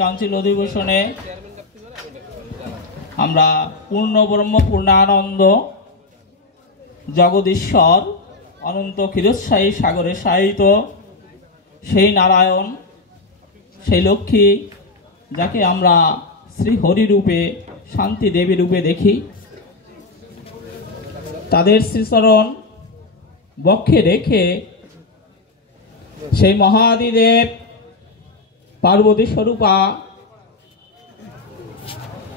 Council অধিবেশনে আমরা পূর্ণ ব্রহ্ম পূর্ণানন্দ জগদীশ্বর অনন্ত ক্ষীরোৎসাহী সাগরে শায়িত সেই নারায়ণ, সেই লক্ষ্মী, যাকে আমরা শ্রী হরি রূপে, শান্তি দেবী রূপে দেখি, তাদের শ্রীচরণ বক্ষে রেখে সেই মহাদিদেব পার্বতী স্বরূপা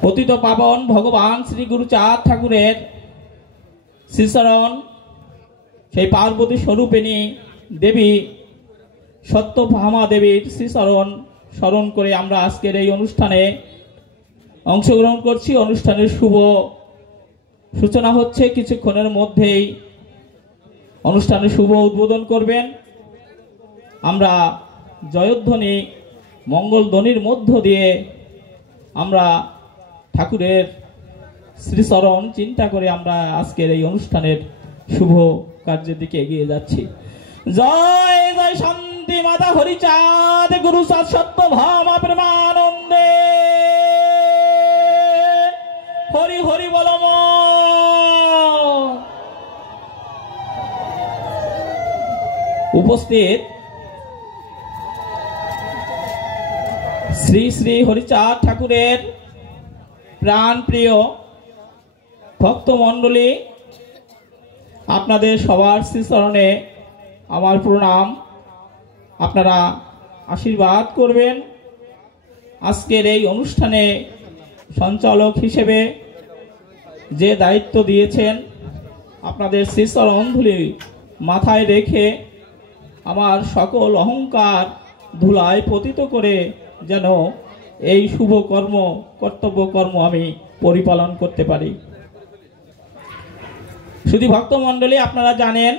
পতিত পাবন ভগবান শ্রী গুরুচাঁদ ঠাকুরের শ্রীচরণ, সেই পার্বতী স্বরূপিণী দেবী সত্যভামা দেবীর শ্রীচরণ স্মরণ করে আমরা আজকের এই অনুষ্ঠানে অংশগ্রহণ করছি। অনুষ্ঠানের শুভ সূচনা হচ্ছে, কিছুক্ষণের মধ্যেই অনুষ্ঠানের শুভ উদ্বোধন করবেন। আমরা জয়ধ্বনি মঙ্গলধ্বনির মধ্য দিয়ে আমরা ঠাকুরের শ্রীচরণ চিন্তা করে আমরা আজকের এই অনুষ্ঠানের শুভ কার্যের দিকে এগিয়ে যাচ্ছি। জয় জয় শান্তি মাতা হরিচাঁদ গুরুচাঁদ সত্যভামা প্রেমানন্দে হরি হরি বলম। উপস্থিত শ্রী শ্রী হরিচাঁদ ঠাকুরের প্রাণ প্রিয় ভক্তমণ্ডলী, আপনাদের সবার শ্রীচরণে আমার প্রণাম। আপনারা আশীর্বাদ করবেন। আজকের এই অনুষ্ঠানে সঞ্চালক হিসেবে যে দায়িত্ব দিয়েছেন, আপনাদের শ্রীচরণ ধুলি মাথায় রেখে আমার সকল অহংকার ধুলায় পতিত করে যেন এই শুভ কর্ম, কর্তব্য কর্ম আমি পরিপালন করতে পারি। শুধু ভক্তমণ্ডলী, আপনারা জানেন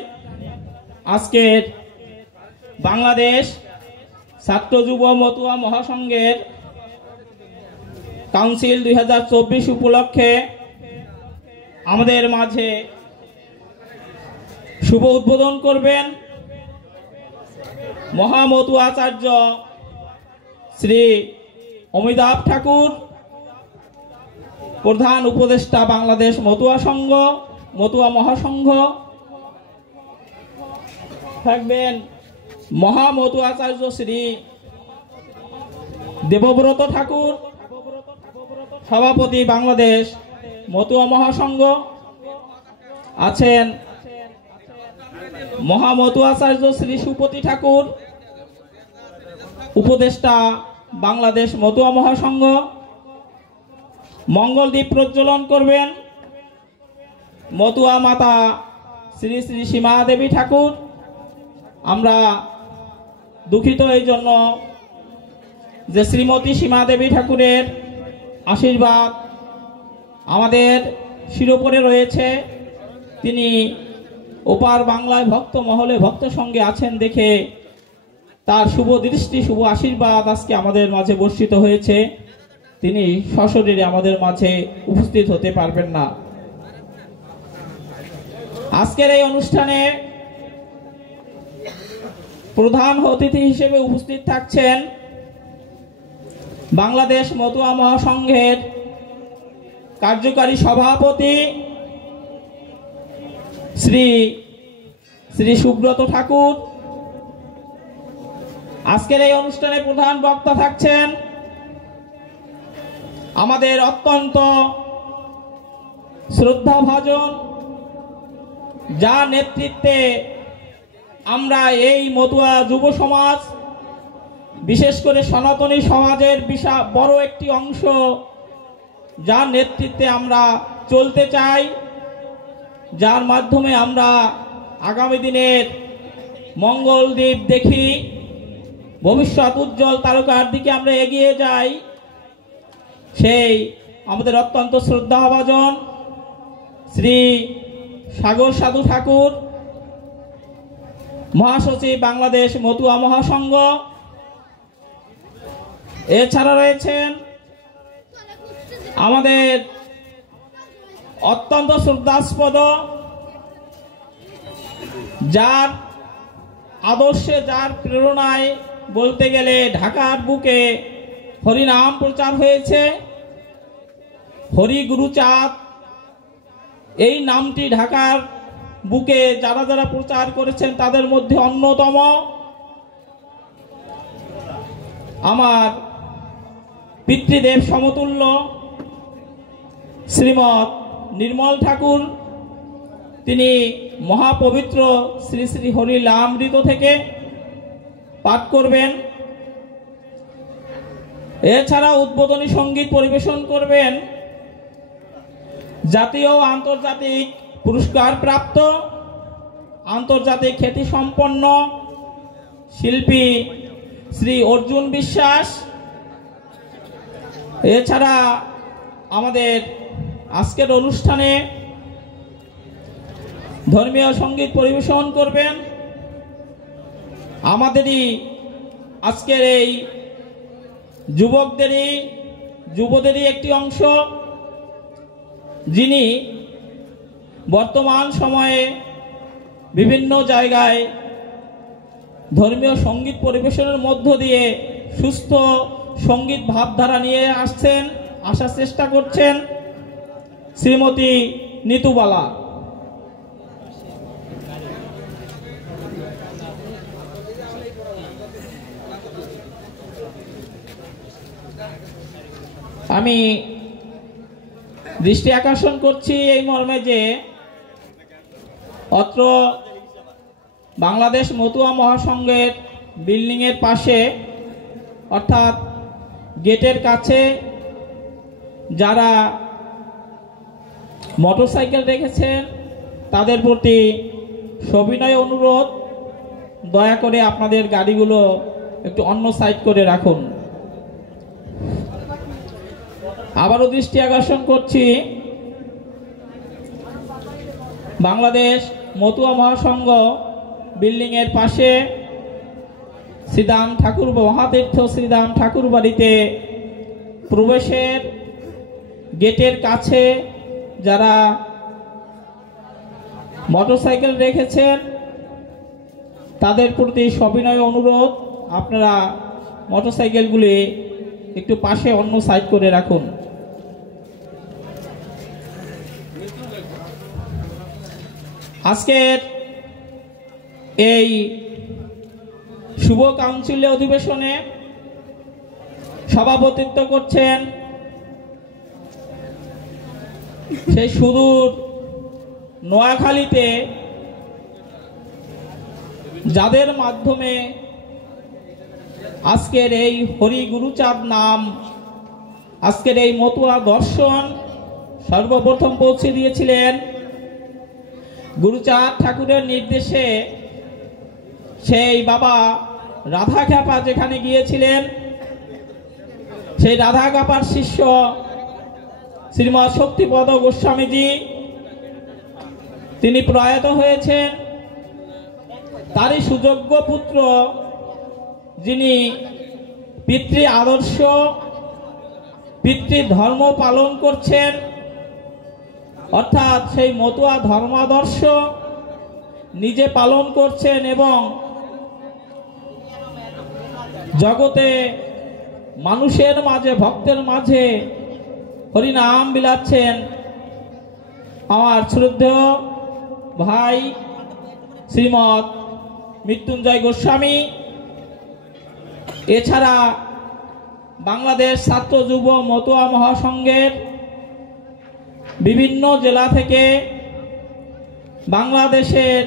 আজকের বাংলাদেশ ছাত্র যুব মতুয়া মহাসংঘের কাউন্সিল 2024 উপলক্ষে আমাদের মাঝে শুভ উদ্বোধন করবেন মহামতুয়া আচার্য শ্রী অমিতাভ ঠাকুর, প্রধান উপদেষ্টা বাংলাদেশ মতুয়া সংঘ, মতুয়া মহাসংঘ। থাকবেন মহামতুয়া আচার্য শ্রী দেবব্রত ঠাকুর, সভাপতি বাংলাদেশ মতুয়া মহাসংঘ। আছেন মহামতুয়া আচার্য শ্রী সুপতি ঠাকুর, উপদেষ্টা বাংলাদেশ মতুয়া মহাসংঘ। মঙ্গলদ্বীপ প্রজ্বলন করবেন মতুয়া মাতা শ্রী শ্রী সীমা দেবী ঠাকুর। আমরা দুঃখিত এই জন্য যে শ্রীমতী সীমা দেবী ঠাকুরের আশীর্বাদ আমাদের শিরোপরে রয়েছে। তিনি ওপার বাংলায় ভক্ত মহলে ভক্ত সঙ্গে আছেন দেখে তার শুভ দৃষ্টি, শুভ আশীর্বাদ আজকে আমাদের মাঝে বর্ষিত হয়েছে। তিনি সশরীরে আমাদের মাঝে উপস্থিত হতে পারবেন না। আজকের এই অনুষ্ঠানে প্রধান অতিথি হিসেবে উপস্থিত থাকছেন বাংলাদেশ মতুয়া মহাসংঘের কার্যকারী সভাপতি শ্রী শ্রী সুব্রত ঠাকুর। আজকের এই অনুষ্ঠানে প্রধান বক্তা থাকছেন আমাদের অত্যন্ত শ্রদ্ধাভাজন, যার নেতৃত্বে আমরা এই মতুয়া যুব সমাজ, বিশেষ করে সনাতনী সমাজের বিশাল বড় একটি অংশ, যার নেতৃত্বে আমরা চলতে চাই, যার মাধ্যমে আমরা আগামী দিনের মঙ্গলদ্বীপ দেখি, ভবিষ্যৎ উজ্জ্বল তারকার দিকে আমরা এগিয়ে যাই। সেই আমাদের অত্যন্ত শ্রদ্ধাভাজন শ্রী সাগর সাধু ঠাকুর, মহাসচিব বাংলাদেশ মতুয়া মহাসংঘ। এছাড়া রয়েছেন আমাদের অত্যন্ত শ্রদ্ধাস্পদ, যার আদর্শে, যার প্রেরণায় বলতে গেলে ঢাকার বুকে হরিনাম প্রচার হয়েছে। হরি গুরুচাঁদ এই নামটি ঢাকার বুকে যারা যারা প্রচার করেছেন তাদের মধ্যে অন্যতম আমার পিতৃদেব সমতুল্য শ্রীমৎ নির্মল ঠাকুর। তিনি মহাপবিত্র শ্রী শ্রী হরিলামৃত থেকে পাঠ করবেন। এছাড়া উদ্বোধনী সঙ্গীত পরিবেশন করবেন জাতীয় ও আন্তর্জাতিক পুরস্কার প্রাপ্ত আন্তর্জাতিক খ্যাতিসম্পন্ন শিল্পী শ্রী অর্জুন বিশ্বাস। এছাড়া আমাদের আজকের অনুষ্ঠানে ধর্মীয় সঙ্গীত পরিবেশন করবেন আমাদেরই আজকের এই যুবদেরই একটি অংশ, যিনি বর্তমান সময়ে বিভিন্ন জায়গায় ধর্মীয় সঙ্গীত পরিবেশনের মধ্য দিয়ে সুস্থ সঙ্গীত ভাবধারা নিয়ে আসার চেষ্টা করছেন শ্রীমতী নিতুবালা। আমি দৃষ্টি আকর্ষণ করছি এই মর্মে যে অত্র বাংলাদেশ মতুয়া মহাসংঘের বিল্ডিংয়ের পাশে অর্থাৎ গেটের কাছে যারা মোটরসাইকেল রেখেছেন তাদের প্রতি সবিনয় অনুরোধ, দয়া করে আপনাদের গাড়িগুলো একটু অন্য সাইড করে রাখুন। আবারও দৃষ্টি আকর্ষণ করছি বাংলাদেশ মতুয়া মহাসংঘ বিল্ডিংয়ের পাশে শ্রীদাম ঠাকুর মহাতীর্থ শ্রীদাম ঠাকুর বাড়িতে প্রবেশের গেটের কাছে যারা মোটরসাইকেল রেখেছেন তাদের প্রতি সবিনয় অনুরোধ, আপনারা মোটরসাইকেলগুলি একটু পাশে অন্য সাইড করে রাখুন। আজকের এই শুভ কাউন্সিল অধিবেশনে সভাপতিত্ব করছেন সেই সুদূর নোয়াখালীতে, যাদের মাধ্যমে আজকের এই হরি গুরুচাঁদ নাম, আজকের এই মতুয়া দর্শন সর্বপ্রথম পৌঁছে দিয়েছিলেন গুরুচাঁদ ঠাকুরের নির্দেশে। সেই বাবা রাধাখ্যাপা যেখানে গিয়েছিলেন, সেই রাধাখ্যাপার শিষ্য শ্রীমৎ শক্তিপদ গোস্বামীজি তিনি প্রয়াত হয়েছেন। তারই সুযোগ্য পুত্র যিনি পিতৃ আদর্শ পিতৃ ধর্ম পালন করছেন, অর্থাৎ সেই মতুয়া ধর্মাদর্শ নিজে পালন করছেন এবং জগতে মানুষের মাঝে ভক্তের মাঝে হরিনাম বিলাচ্ছেন আমার শ্রদ্ধেয় ভাই শ্রীমৎ মৃত্যুঞ্জয় গোস্বামী। এছাড়া বাংলাদেশ ছাত্র যুব মতুয়া মহাসংঘের বিভিন্ন জেলা থেকে, বাংলাদেশের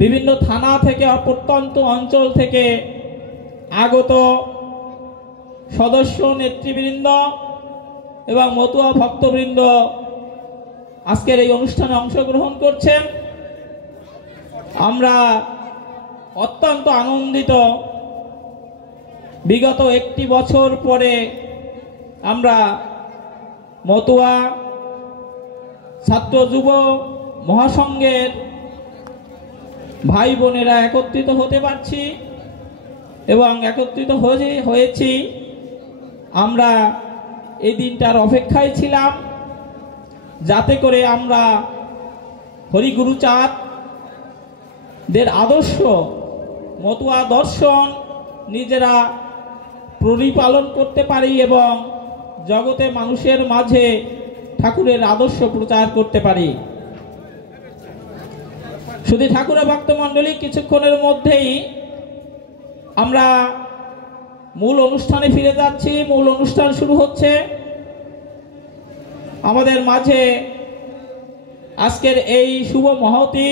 বিভিন্ন থানা থেকে, প্রত্যন্ত অঞ্চল থেকে আগত সদস্য নেতৃবৃন্দ এবং মতুয়া ভক্তবৃন্দ আজকের এই অনুষ্ঠানে অংশগ্রহণ করছেন। আমরা অত্যন্ত আনন্দিত। বিগত একটি বছর পরে আমরা মতুয়া ছাত্র যুব মহাসংঘের ভাই বোনেরা একত্রিত হতে পারছি এবং একত্রিত হয়েছি। আমরা এই দিনটার অপেক্ষায় ছিলাম যাতে করে আমরা হরিগুরুচাঁদ দের আদর্শ মতুয়া দর্শন নিজেরা পরিপালন করতে পারি এবং জগতে মানুষের মাঝে ঠাকুরের আদর্শ প্রচার করতে পারি। শুধু ঠাকুরের ভক্তমণ্ডলী, কিছুক্ষণের মধ্যেই আমরা মূল অনুষ্ঠানে ফিরে যাচ্ছি। মূল অনুষ্ঠান শুরু হচ্ছে। আমাদের মাঝে আজকের এই শুভ মহতি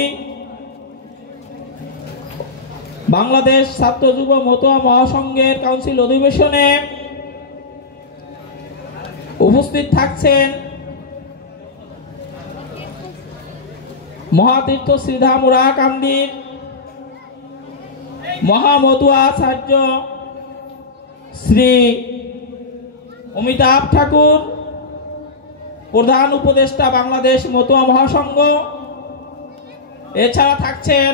বাংলাদেশ ছাত্র যুব মতুয়া মহাসংঘের কাউন্সিল অধিবেশনে উপস্থিত থাকছেন মহাতীর্থ শ্রীধাম উরাকান্দির মহামতুয়াচার্য শ্রী অমিতাভ ঠাকুর, প্রধান উপদেষ্টা বাংলাদেশ মতুয়া মহাসংঘ। এছাড়া থাকছেন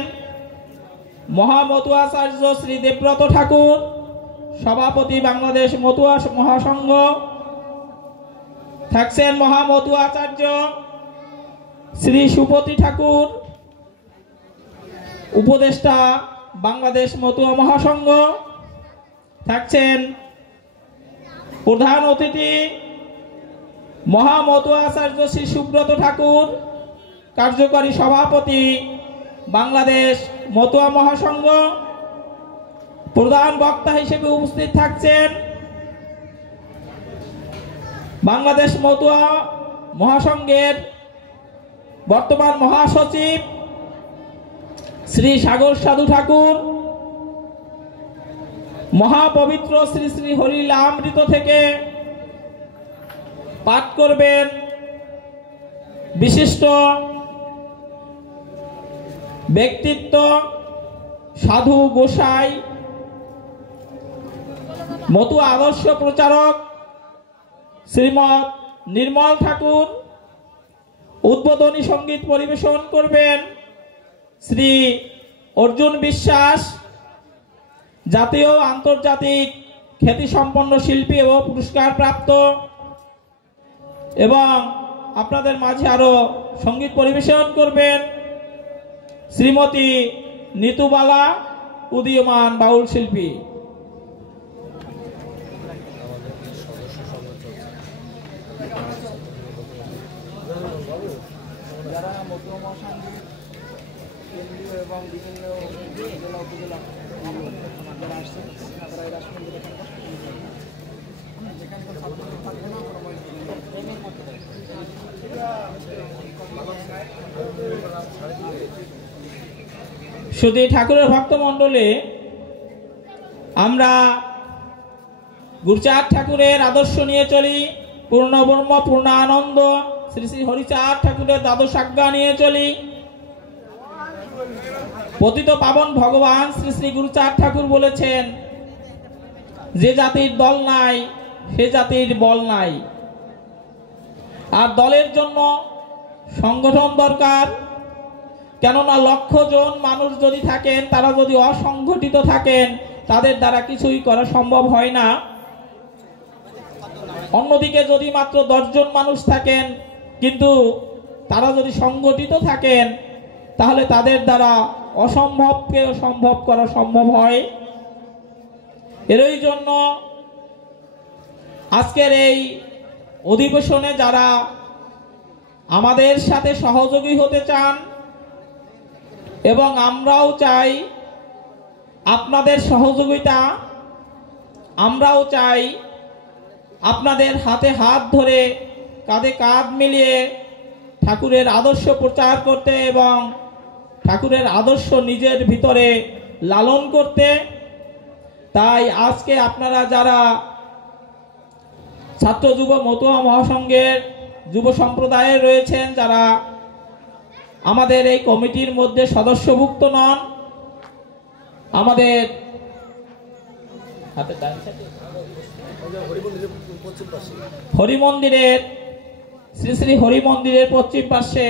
মহামতুয়াচার্য শ্রী দেবব্রত ঠাকুর, সভাপতি বাংলাদেশ মতুয়া মহাসংঘ। থাকছেন মহামতুয়াচার্য শ্রী সুপতি ঠাকুর, উপদেষ্টা বাংলাদেশ মতুয়া মহাসংঘ। থাকছেন প্রধান অতিথি মহামতুয়াচার্য শ্রী সুব্রত ঠাকুর, কার্যকরী সভাপতি বাংলাদেশ মতুয়া মহাসংঘ। প্রধান বক্তা হিসেবে উপস্থিত থাকছেন বাংলাদেশ মতুয়া মহাসংঘের বর্তমান মহাসচিব শ্রী সাগর সাধু ঠাকুর। মহাপবিত্র শ্রী শ্রী হরিলামৃত থেকে পাঠ করবেন বিশিষ্ট ব্যক্তিত্ব সাধু গোসাই, মতুয়া আদর্শ প্রচারক শ্রীমৎ নির্মল ঠাকুর। উদ্বোধনী সঙ্গীত পরিবেশন করবেন শ্রী অর্জুন বিশ্বাস, জাতীয় আন্তর্জাতিক খ্যাতিসম্পন্ন শিল্পী ও পুরস্কার প্রাপ্ত। এবং আপনাদের মাঝে আরো সঙ্গীত পরিবেশন করবেন শ্রীমতী নিতুবালা, উদীয়মান বাউল শিল্পী। যারা মতুয়া মহাসংঘের কেন্দ্রীয় এবং বিভিন্ন জেলা উপজেলা যারা আসছে তারা এই রাষ্ট্রমন্ত্রী যেখানকার ছাত্র থাকবে না শুধু ঠাকুরের ভক্ত মণ্ডলী, আমরা গুরুচাঁদ ঠাকুরের আদর্শ নিয়ে চলি। পূর্ণ ব্রহ্ম পূর্ণ আনন্দ শ্রী শ্রী হরিচাঁদ ঠাকুরের দ্বাদশ আজ্ঞা নিয়ে চলি। পতিত পাবন ভগবান শ্রী শ্রী গুরুচাঁদ ঠাকুর বলেছেন, যে জাতির দল নাই সে জাতির বল নাই। আর দলের জন্য সংগঠন দরকার। কেননা লক্ষ জন মানুষ যদি থাকেন, তারা যদি অসংগঠিত থাকেন, তাদের দ্বারা কিছুই করা সম্ভব হয় না। অন্যদিকে যদি মাত্র 10 জন মানুষ থাকেন, কিন্তু তারা যদি সংগঠিত থাকেন, তাহলে তাদের দ্বারা অসম্ভবকে সম্ভব করা সম্ভব হয়। এরই জন্য আজকের এই অধিবেশনে যারা আমাদের সাথে সহযোগী হতে চান, এবং আমরাও চাই আপনাদের সহযোগিতা, আমরাও চাই আপনাদের হাতে হাত ধরে কাঁধে কাঁধ মিলিয়ে ঠাকুরের আদর্শ প্রচার করতে এবং ঠাকুরের আদর্শ নিজের ভিতরে লালন করতে। তাই আজকে আপনারা যারা ছাত্র যুব মতুয়া মহাসংঘের যুব সম্প্রদায়ে রয়েছেন, যারা আমাদের এই কমিটির মধ্যে সদস্যভুক্ত নন, আমাদের হরিমন্দিরের শ্রী শ্রী হরিমন্দিরের পশ্চিম পাশে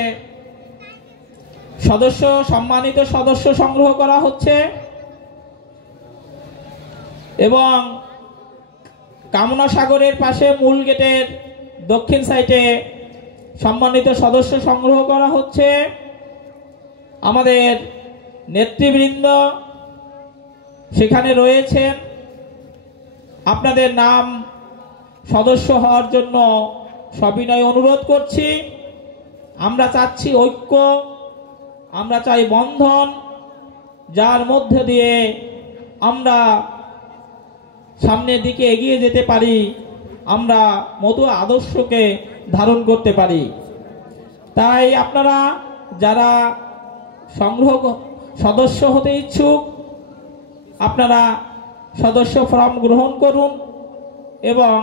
সম্মানিত সদস্য সংগ্রহ করা হচ্ছে এবং কামনা সাগরের পাশে মূল গেটের দক্ষিণ সাইডে সম্মানিত সদস্য সংগ্রহ করা হচ্ছে। আমাদের নেতৃবৃন্দ সেখানে রয়েছেন। আপনাদের নাম সদস্য হওয়ার জন্য সবিনয় অনুরোধ করছি। আমরা চাচ্ছি ঐক্য, আমরা চাই বন্ধন, যার মধ্যে দিয়ে আমরা সামনের দিকে এগিয়ে যেতে পারি, আমরা মধু আদর্শকে ধারণ করতে পারি। তাই আপনারা যারা সদস্য হতে ইচ্ছুক, আপনারা সদস্য ফর্ম গ্রহণ করুন এবং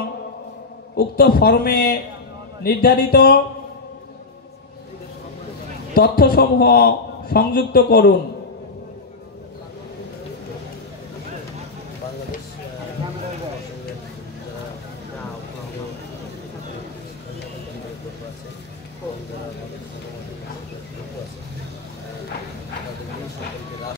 উক্ত ফর্মে নির্ধারিত তথ্যসমূহ সংযুক্ত করুন।